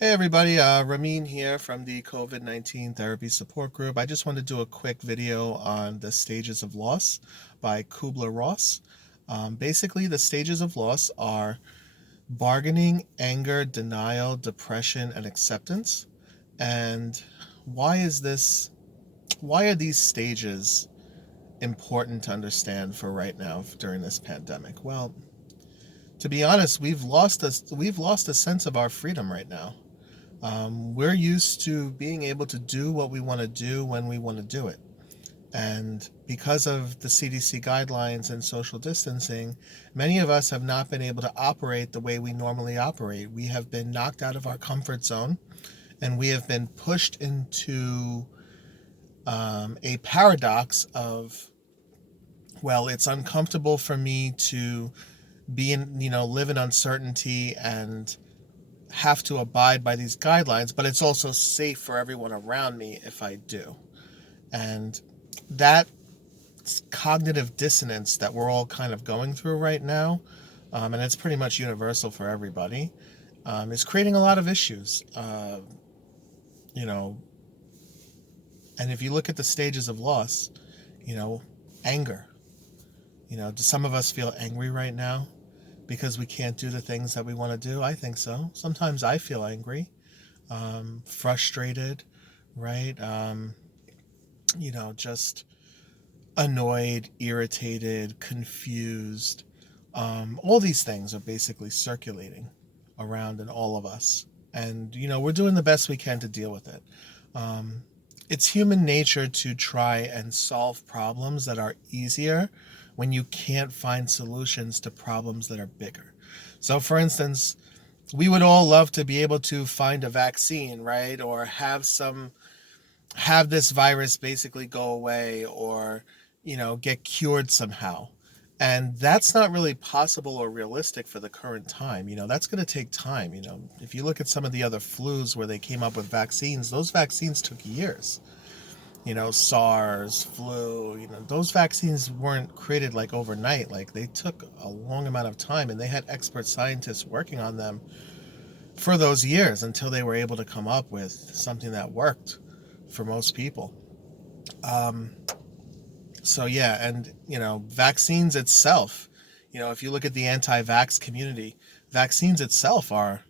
Hey everybody, Ramin here from the COVID-19 Therapy Support Group. I just wanted to do a quick video on the stages of loss by Kubler-Ross. Basically, the stages of loss are bargaining, anger, denial, depression, and acceptance. And why is this, why are these stages important to understand for right now during this pandemic? Well, to be honest, we've lost a sense of our freedom right now. We're used to being able to do what we want to do when we want to do it. And because of the CDC guidelines and social distancing, many of us have not been able to operate the way we normally operate. We have been knocked out of our comfort zone and we have been pushed into a paradox of, well, it's uncomfortable for me to live in uncertainty and have to abide by these guidelines, but it's also safe for everyone around me if I do. And that cognitive dissonance that we're all kind of going through right now, and it's pretty much universal for everybody, is creating a lot of issues. You know, and if you look at the stages of loss, you know, anger. Do some of us feel angry right now because we can't do the things that we want to do? I think so. Sometimes I feel angry, frustrated, right? Just annoyed, irritated, confused. All these things are basically circulating around in all of us. And, we're doing the best we can to deal with it. Um, it's human nature to try and solve problems that are easier when you can't find solutions to problems that are bigger. So, for instance, we would all love to be able to find a vaccine, right? Or have this virus basically go away or, get cured somehow. And that's not really possible or realistic for the current time. That's going to take time. If you look at some of the other flus where they came up with vaccines, those vaccines took years. SARS, flu, those vaccines weren't created like overnight. Like they took a long amount of time and they had expert scientists working on them for those years until they were able to come up with something that worked for most people. Um, so yeah, and vaccines itself. If you look at the anti-vax community, vaccines itself are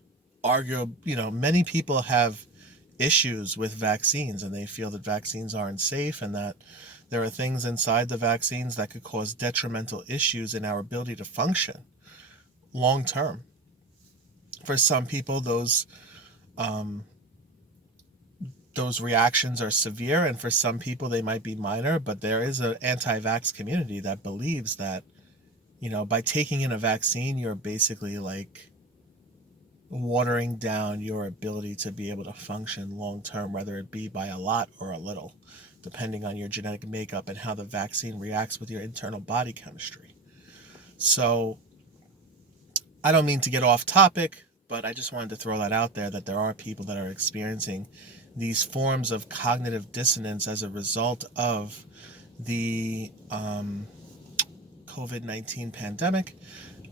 arguable. Many people have issues with vaccines, and they feel that vaccines aren't safe, and that there are things inside the vaccines that could cause detrimental issues in our ability to function long term. For some people, um, those reactions are severe, and for some people they might be minor, but there is an anti-vax community that believes that by taking in a vaccine you're basically like watering down your ability to be able to function long term, whether it be by a lot or a little, depending on your genetic makeup and how the vaccine reacts with your internal body chemistry. So I don't mean to get off topic, but I just wanted to throw that out there, that there are people that are experiencing these forms of cognitive dissonance as a result of the COVID-19 pandemic.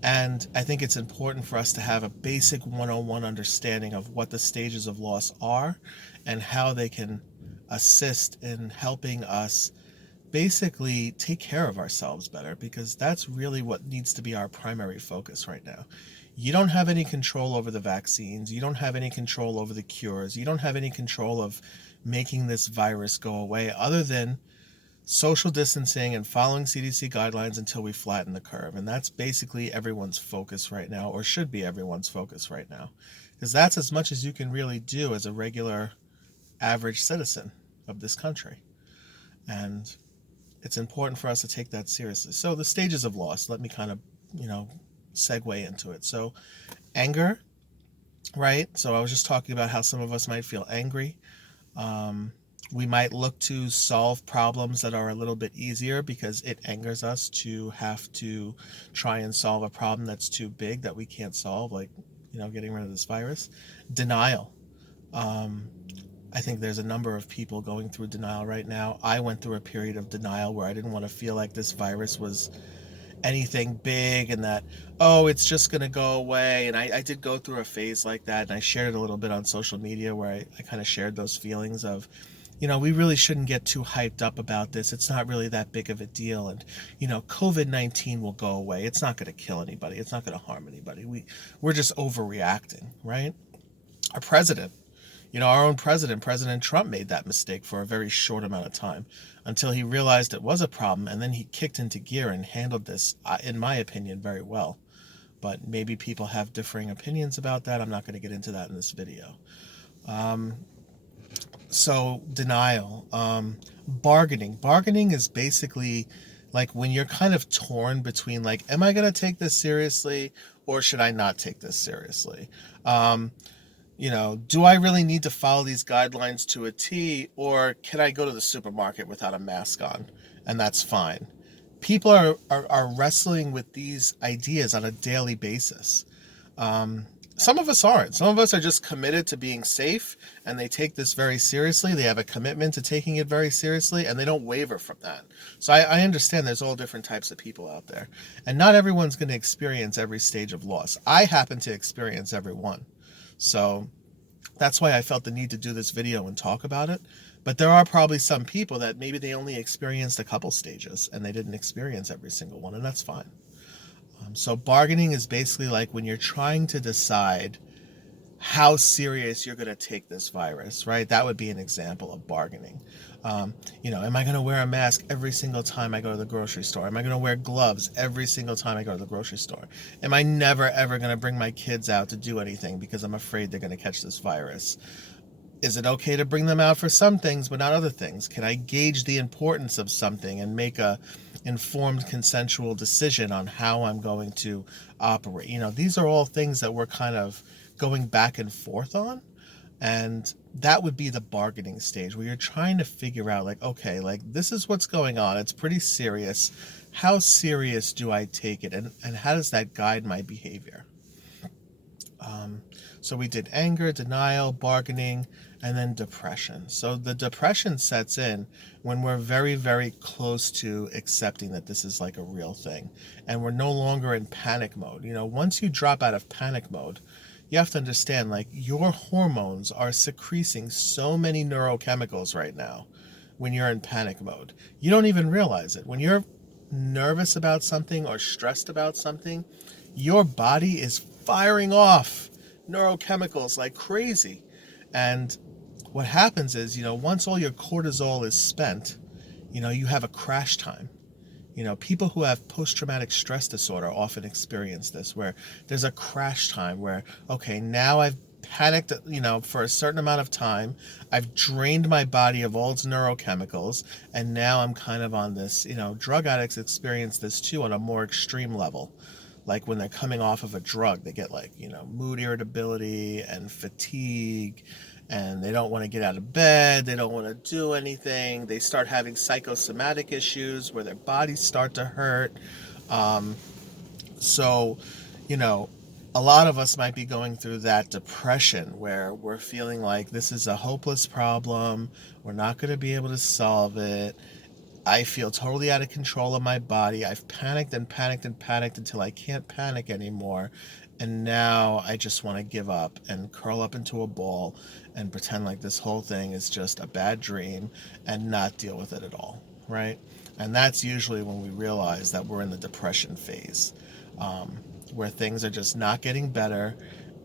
And I think it's important for us to have a basic 101 understanding of what the stages of loss are and how they can assist in helping us basically take care of ourselves better, because that's really what needs to be our primary focus right now. You don't have any control over the vaccines. You don't have any control over the cures. You don't have any control of making this virus go away other than social distancing and following CDC guidelines until we flatten the curve. And that's basically everyone's focus right now, or should be everyone's focus right now, because that's as much as you can really do as a regular average citizen of this country. And it's important for us to take that seriously. So the stages of loss, let me kind of, segue into it. So anger, right? So I was just talking about how some of us might feel angry. Um, we might look to solve problems that are a little bit easier because it angers us to have to try and solve a problem that's too big that we can't solve, like, getting rid of this virus. Denial. Um, I think there's a number of people going through denial right now. I went through a period of denial where I didn't want to feel like this virus was anything big and that, oh, it's just going to go away. And I did go through a phase like that, and I shared it a little bit on social media where I kind of shared those feelings of, we really shouldn't get too hyped up about this. It's not really that big of a deal. And, COVID-19 will go away. It's not going to kill anybody. It's not going to harm anybody. We're just overreacting, right? Our president, our own president, President Trump, made that mistake for a very short amount of time until he realized it was a problem. And then he kicked into gear and handled this, in my opinion, very well. But maybe people have differing opinions about that. I'm not going to get into that in this video. So denial, bargaining is basically like when you're kind of torn between like, am I going to take this seriously or should I not take this seriously? Do I really need to follow these guidelines to a T, or can I go to the supermarket without a mask on and that's fine? People are wrestling with these ideas on a daily basis. Some of us aren't. Some of us are just committed to being safe, and they take this very seriously. They have a commitment to taking it very seriously, and they don't waver from that. So I understand there's all different types of people out there, and not everyone's going to experience every stage of loss. I happen to experience every one. So that's why I felt the need to do this video and talk about it. But there are probably some people that maybe they only experienced a couple stages and they didn't experience every single one, and that's fine. So bargaining is basically like when you're trying to decide how serious you're going to take this virus, right? That would be an example of bargaining. Am I going to wear a mask every single time I go to the grocery store? Am I going to wear gloves every single time I go to the grocery store? Am I never, ever going to bring my kids out to do anything because I'm afraid they're going to catch this virus? Is it okay to bring them out for some things but not other things? Can I gauge the importance of something and make a informed consensual decision on how I'm going to operate? These are all things that we're kind of going back and forth on. And that would be the bargaining stage where you're trying to figure out like, okay, like this is what's going on. It's pretty serious. How serious do I take it? And how does that guide my behavior? So we did anger, denial, bargaining, and then depression. So the depression sets in when we're very, very close to accepting that this is like a real thing. And we're no longer in panic mode. Once you drop out of panic mode, you have to understand like your hormones are secreting so many neurochemicals right now when you're in panic mode. You don't even realize it. When you're nervous about something or stressed about something, your body is firing off neurochemicals like crazy. And what happens is, once all your cortisol is spent, you have a crash time. People who have post-traumatic stress disorder often experience this, where there's a crash time where, okay, now I've panicked, for a certain amount of time. I've drained my body of all its neurochemicals, and now I'm kind of on this, drug addicts experience this too on a more extreme level. Like when they're coming off of a drug, they get like, mood irritability and fatigue, and they don't want to get out of bed. They don't want to do anything. They start having psychosomatic issues where their bodies start to hurt. So, a lot of us might be going through that depression where we're feeling like this is a hopeless problem. We're not going to be able to solve it. I feel totally out of control of my body. I've panicked and panicked and panicked until I can't panic anymore. And now I just want to give up and curl up into a ball and pretend like this whole thing is just a bad dream and not deal with it at all, right? And that's usually when we realize that we're in the depression phase, where things are just not getting better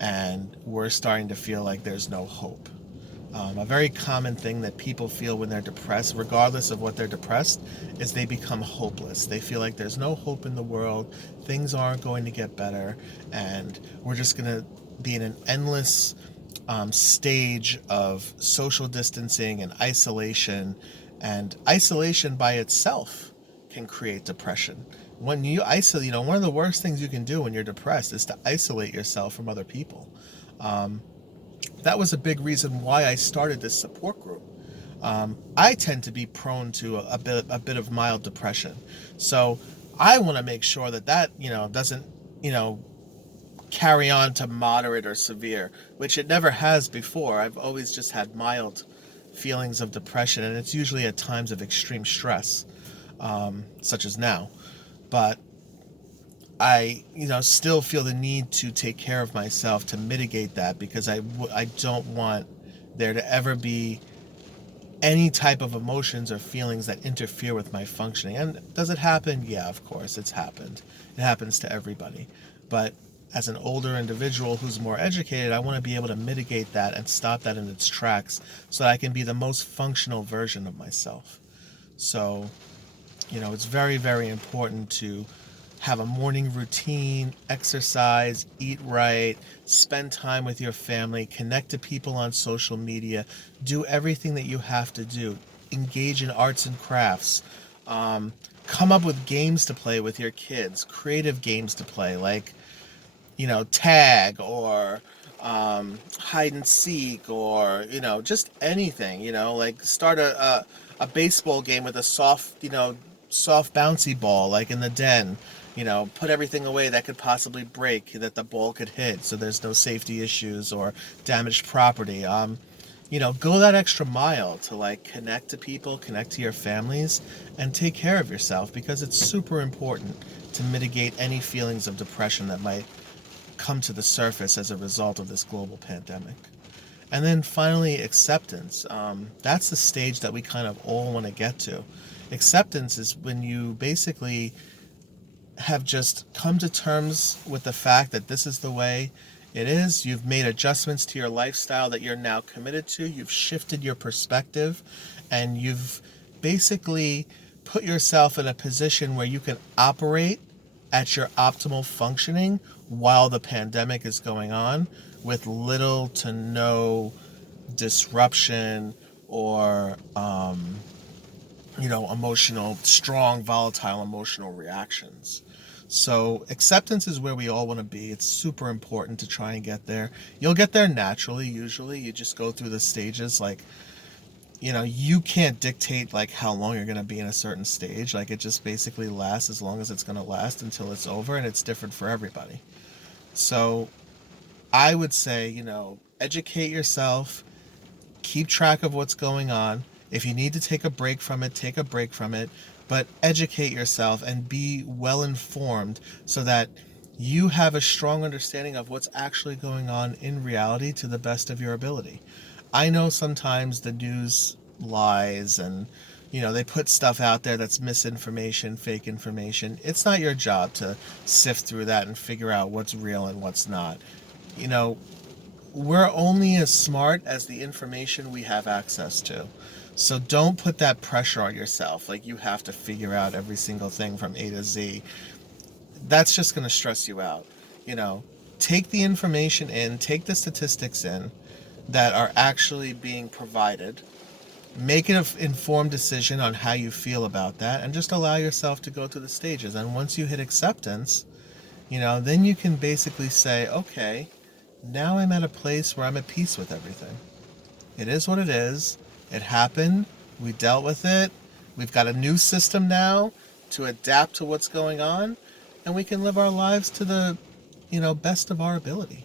and we're starting to feel like there's no hope. A very common thing that people feel when they're depressed, regardless of what they're depressed, is they become hopeless. They feel like there's no hope in the world, things aren't going to get better, and we're just going to be in an endless stage of social distancing and isolation. And isolation by itself can create depression. When you isolate, one of the worst things you can do when you're depressed is to isolate yourself from other people. That was a big reason why I started this support group. I tend to be prone to a bit of mild depression, so I want to make sure that doesn't carry on to moderate or severe, which it never has before. I've always just had mild feelings of depression, and it's usually at times of extreme stress, such as now. But I, still feel the need to take care of myself to mitigate that, because I don't want there to ever be any type of emotions or feelings that interfere with my functioning. And does it happen? Yeah, of course, it's happened. It happens to everybody. But as an older individual who's more educated, I want to be able to mitigate that and stop that in its tracks so that I can be the most functional version of myself. So, it's very, very important to have a morning routine, exercise, eat right, spend time with your family, connect to people on social media, do everything that you have to do, engage in arts and crafts, come up with games to play with your kids, creative games to play, like, tag, or hide and seek, or, just anything, like start a baseball game with a soft bouncy ball, like in the den, put everything away that could possibly break, that the ball could hit, so there's no safety issues or damaged property. Go that extra mile to like connect to people, connect to your families, and take care of yourself, because it's super important to mitigate any feelings of depression that might come to the surface as a result of this global pandemic. And then finally, acceptance. That's the stage that we kind of all want to get to. Acceptance is when you basically have just come to terms with the fact that this is the way it is. You've made adjustments to your lifestyle that you're now committed to. You've shifted your perspective, and you've basically put yourself in a position where you can operate at your optimal functioning while the pandemic is going on, with little to no disruption or strong, volatile emotional reactions. So acceptance is where we all want to be. It's super important to try and get there. You'll get there naturally. Usually you just go through the stages. Like, you can't dictate like how long you're going to be in a certain stage. Like, it just basically lasts as long as it's going to last until it's over, and it's different for everybody. So I would say, educate yourself, keep track of what's going on. If you need to take a break from it, take a break from it, but educate yourself and be well informed so that you have a strong understanding of what's actually going on in reality to the best of your ability. I know sometimes the news lies, and they put stuff out there that's misinformation, fake information. It's not your job to sift through that and figure out what's real and what's not. You know, we're only as smart as the information we have access to. So don't put that pressure on yourself, like you have to figure out every single thing from A to Z. That's just going to stress you out. You know, take the information in, take the statistics in that are actually being provided, make an informed decision on how you feel about that, and just allow yourself to go through the stages. And once you hit acceptance, then you can basically say, okay, now I'm at a place where I'm at peace with everything. It is what it is. It happened. We dealt with it. We've got a new system now to adapt to what's going on, and we can live our lives to the, best of our ability.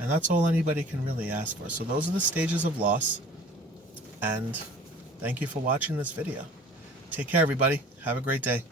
And that's all anybody can really ask for. So those are the stages of loss. And thank you for watching this video. Take care, everybody. Have a great day.